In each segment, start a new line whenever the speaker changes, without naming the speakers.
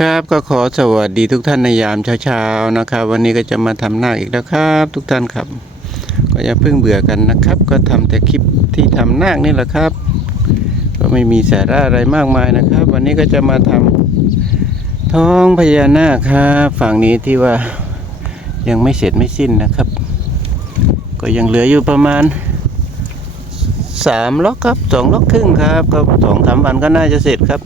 ครับก็ขอสวัสดีทุกท่านในยามเช้าๆนะครับ วันนี้ก็จะมาทำหน้าอีกแล้วครับ ทุกท่านครับ ก็อย่าเพิ่งเบื่อกันนะครับ ก็ทำแต่คลิปที่ทำนาคนี่แหละครับ ก็ไม่มีสาระอะไรมากมายนะครับ วันนี้ก็จะมาทำท้องพญานาคครับฝั่งนี้ที่ว่ายังไม่เสร็จไม่สิ้นนะครับ ก็ยังเหลืออยู่ประมาณสามล็อกครับสองล็อกครึ่งครับ ก็สองสามวันก็น่าจะเสร็จครับ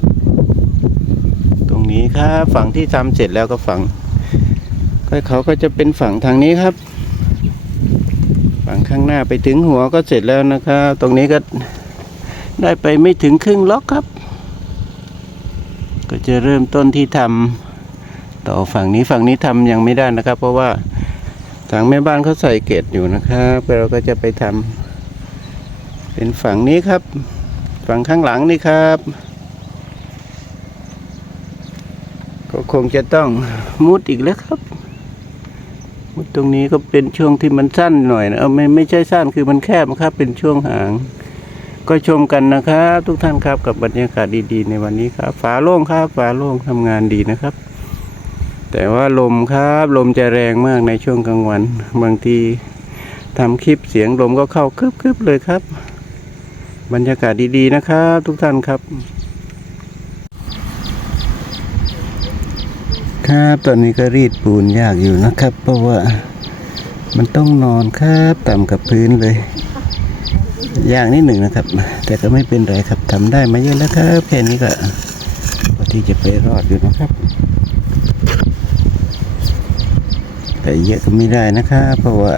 ครับ ฝั่งที่ทำเสร็จแล้วก็ฝั่งก็เขาก็จะเป็นฝั่งทางนี้ครับ ฝั่งข้างหน้าไปถึงหัวก็เสร็จแล้วนะครับตรงนี้ก็ได้ไปไม่ถึงครึ่งล็อกครับ ก็จะเริ่มต้นที่ทำต่อฝั่งนี้ฝั่งนี้ทำยังไม่ได้นะครับ เพราะว่าทางแม่บ้านเขาใส่เกตอยู่นะครับเราก็จะไปทำเป็นฝั่งนี้ครับ ฝั่งข้างหลังนี่ครับ ก็คงจะต้องมุดอีกแล้วครับ มุดตรงนี้ก็เป็นช่วงที่มันสั้นหน่อยนะเออไม่ไม่ใช่สั้นคือมันแคบครับ เป็นช่วงหาง ก็ชมกันนะครับ ทุกท่านครับกับบรรยากาศดีๆ ในวันนี้ครับฝาโล่งครับฝาโล่งทำงานดีนะครับ แต่ว่าลมครับลมจะแรงมากในช่วงกลางวัน บางทีทำคลิปเสียงลมก็เข้าคึบๆเลยครับ บรรยากาศดีๆนะครับ ทุกท่านครับ ครับ ตอนนี้ก็รีดปูนยากอยู่นะครับ เพราะว่ามันต้องนอนครับต่ำกับพื้นเลย ยากนิดหนึ่งนะครับ แต่ก็ไม่เป็นไรครับทำได้มาเยอะแล้วครับแค่นี้ก็พอที่จะไปรอดอยู่นะครับแต่เยอะก็ไม่ได้นะครับเพราะว่า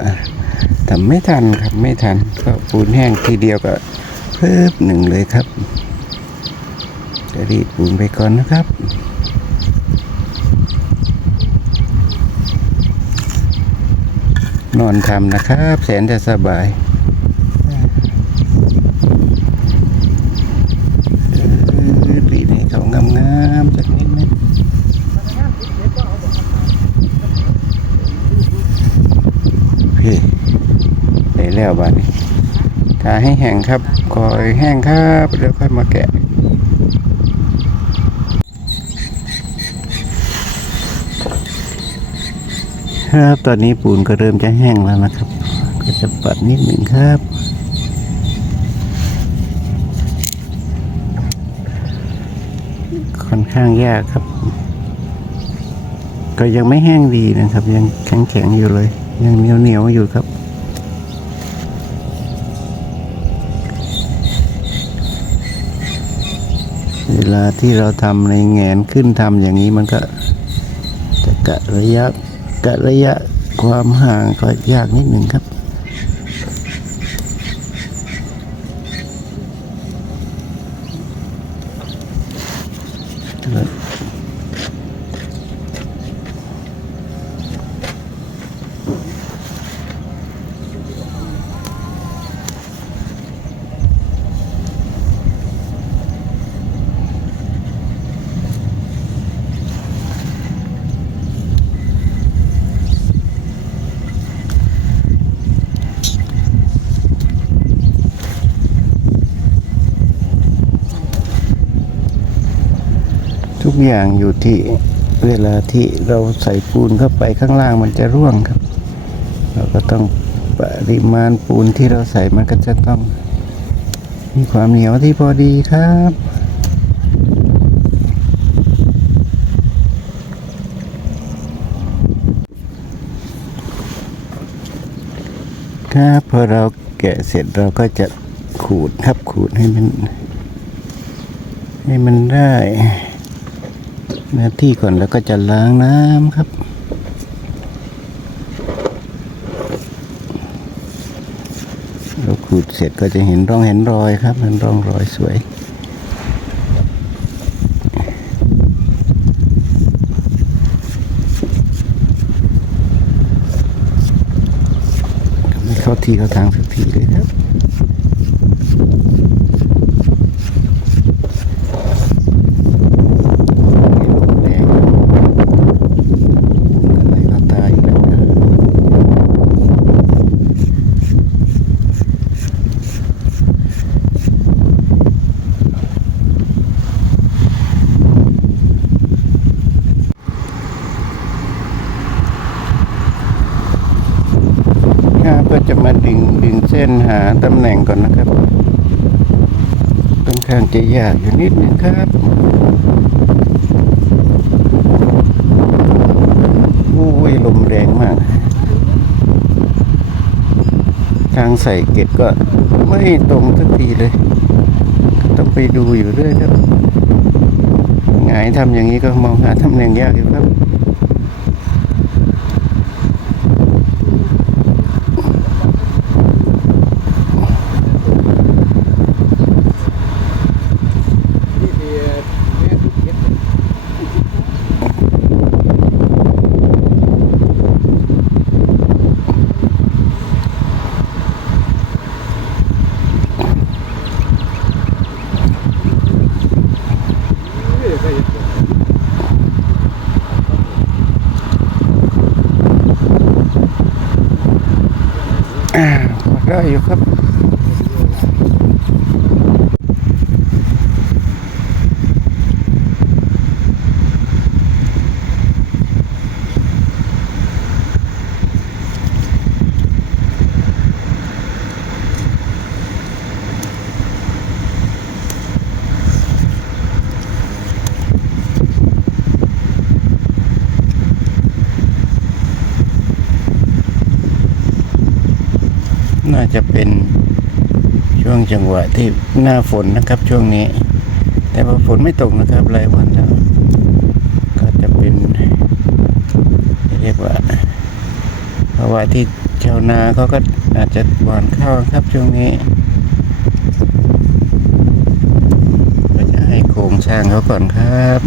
ทำไม่ทันครับไม่ทันก็ปูนแห้งทีเดียวก็เพิ่มหนึ่งเลยครับจะรีดปูนไปก่อนนะครับ นอนทำนะครับ แสนจะสบายเออรีดให้เขางามๆสักนิดนึงโอเคได้แล้วบ้านี้ทาให้แห้งครับ คอยแห้งครับ แล้วค่อยมาแกะ ครับ ตอนนี้ปูนก็เริ่มจะแห้งแล้วนะครับ ก็จะปัดนิดหนึ่งครับ ค่อนข้างยากครับ ก็ยังไม่แห้งดีนะครับ ยังแข็งแข็งๆอยู่เลย ยังเหนียวเหนียวๆอยู่ครับเวลาที่เราทำในแงนขึ้นทำอย่างนี้มันก็จะกะระยะ กะระยะความห่างก็ยากนิดหนึ่งครับ ทุกอย่างอยู่ที่เวลาที่เราใส่ปูนเข้าไปข้างล่างมันจะร่วงครับ เราก็ต้องปริมาณปูนที่เราใส่มันก็จะต้อง มีความเหนียวที่พอดีครับครับพอเราแกะเสร็จเราก็จะขูดครับขูดให้มัน ให้มันได้ หน้าที่ก่อนแล้วก็จะล้างน้ำครับ เราขูดเสร็จก็จะเห็นร่องเห็นรอยครับมันร่องรอยสวยเข้าที่เข้าทางสักทีเลยครับ แดงอะไรก็ตายอีกแล้วนะ ก็จะมาดึงดึงเส้นหาตำแหน่งก่อนนะครับค่อนข้างจะยากอยู่นิดนึงครับโอ้ยลมแรงมาก ทางใส่เก็บก็ไม่ตรงสักทีเลย ต้องไปดูอยู่เรื่อยครับ หงายทำอย่างนี้ก็มองหาตำแหน่งยากอยู่ครับ อ่าได้อยู่ครับ น่าจะเป็นช่วงจังหวะที่หน้าฝนนะครับช่วงนี้ แต่ว่าฝนไม่ตกนะครับหลายวันแล้ว ก็จะเป็นเรียกว่าภาวะที่ชาวนาเขาก็อาจจะหว่านข้าวครับช่วงนี้ก็จะให้โครงสร้างเขาก่อนครับ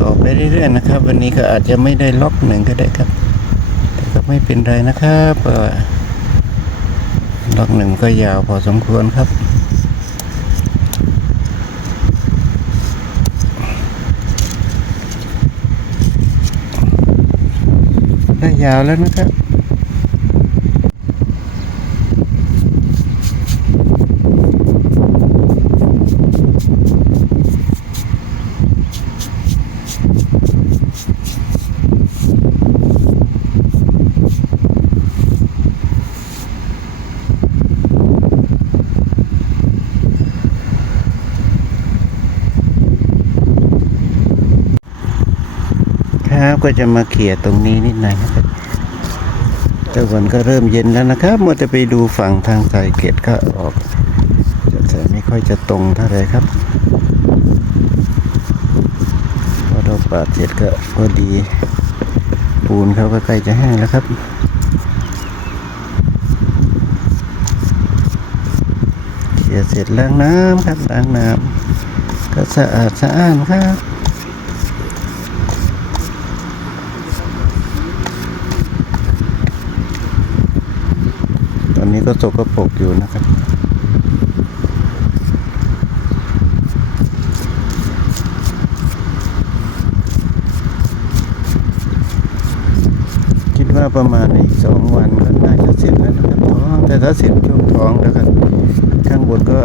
ต่อไป เรื่อยๆนะครับ วันนี้ก็อาจจะไม่ได้ล็อกหนึ่งก็ได้ครับ แต่ก็ไม่เป็นไรนะครับล็อกหนึ่งก็ยาวพอสมควรครับได้ยาวแล้วนะครับ ครับ ก็จะมาเขี่ยตรงนี้นิดหน่อยนะครับต่วันก็เริ่มเย็นแล้วนะครับมัวแต่ไปดูฝั่งทางสายเกตก็ออกจะแต่ไม่ค่อยจะตรงเท่าไรครับพอเราปาดเสร็จก็พอดี ปูนเขาก็ใกล้จะแห้งแล้วครับเขี่ยเสร็จล้างน้ำครับล้างน้ำก็สะอาดสะอ้านครับ นี้ก็สกปรกอยู่นะครับคิดว่าประมาณอีกสองวันก็น่าจะเสร็จแล้วนะครับท้องแต่ถ้าเสร็จช่วงท้องนะครับ ข้างบนก็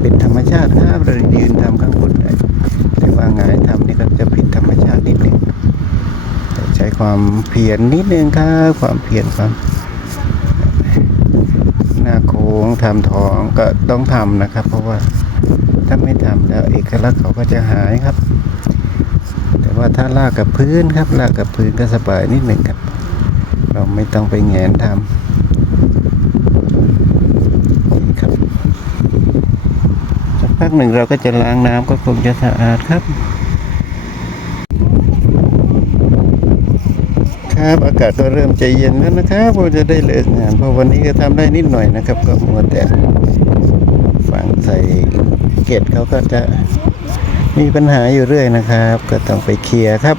เป็นธรรมชาติครับเรายืนทำข้างบนได้แต่ว่าหงายทำนี่ก็จะผิดธรรมชาตินิดนึงใช้ความเพียรนิดนึงครับความเพียรความ หน้าโค้ง ทำท้องก็ต้องทำนะครับ เพราะว่าถ้าไม่ทำแล้วเอกลักษณ์เขาก็จะหายครับ แต่ว่าถ้าลากกับพื้นครับ ลากกับพื้นก็สบายนิดหนึ่งครับ เราไม่ต้องไปแงนทำนี่ครับสักพักหนึ่งเราก็จะล้างน้ำก็คงจะสะอาดครับ ครับ อากาศก็เริ่มใจเย็นแล้วนะครับผมจะได้เลิกงานเพราะวันนี้ก็ทำได้นิดหน่อยนะครับ ก็มัวแต่ฝังใส่เกตเขาก็จะมีปัญหาอยู่เรื่อยนะครับ ก็ต้องไปเคลียร์ครับ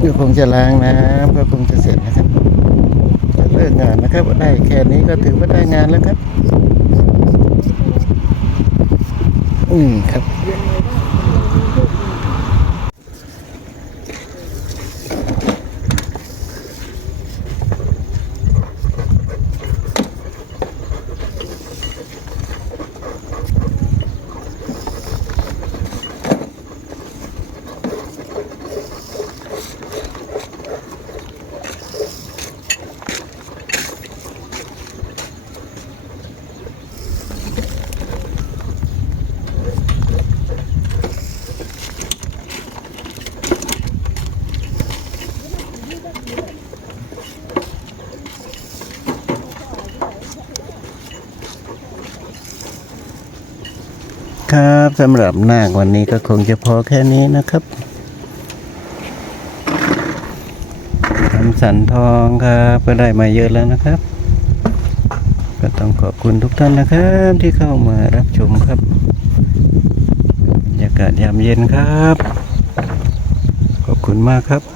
ก็คงจะล้างน้ำก็คงจะเสร็จนะครับจะเลิกงานนะครับได้แค่นี้ก็ถือว่าได้งานแล้วครับ อืมครับ ครับสำหรับนาควันนี้ก็คงจะพอแค่นี้นะครับทำสันทองครับก็ได้มาเยอะแล้วนะครับ ก็ต้องขอบคุณทุกท่านนะครับที่เข้ามารับชมครับบรรยากาศยามเย็นครับ ขอบคุณมากครับ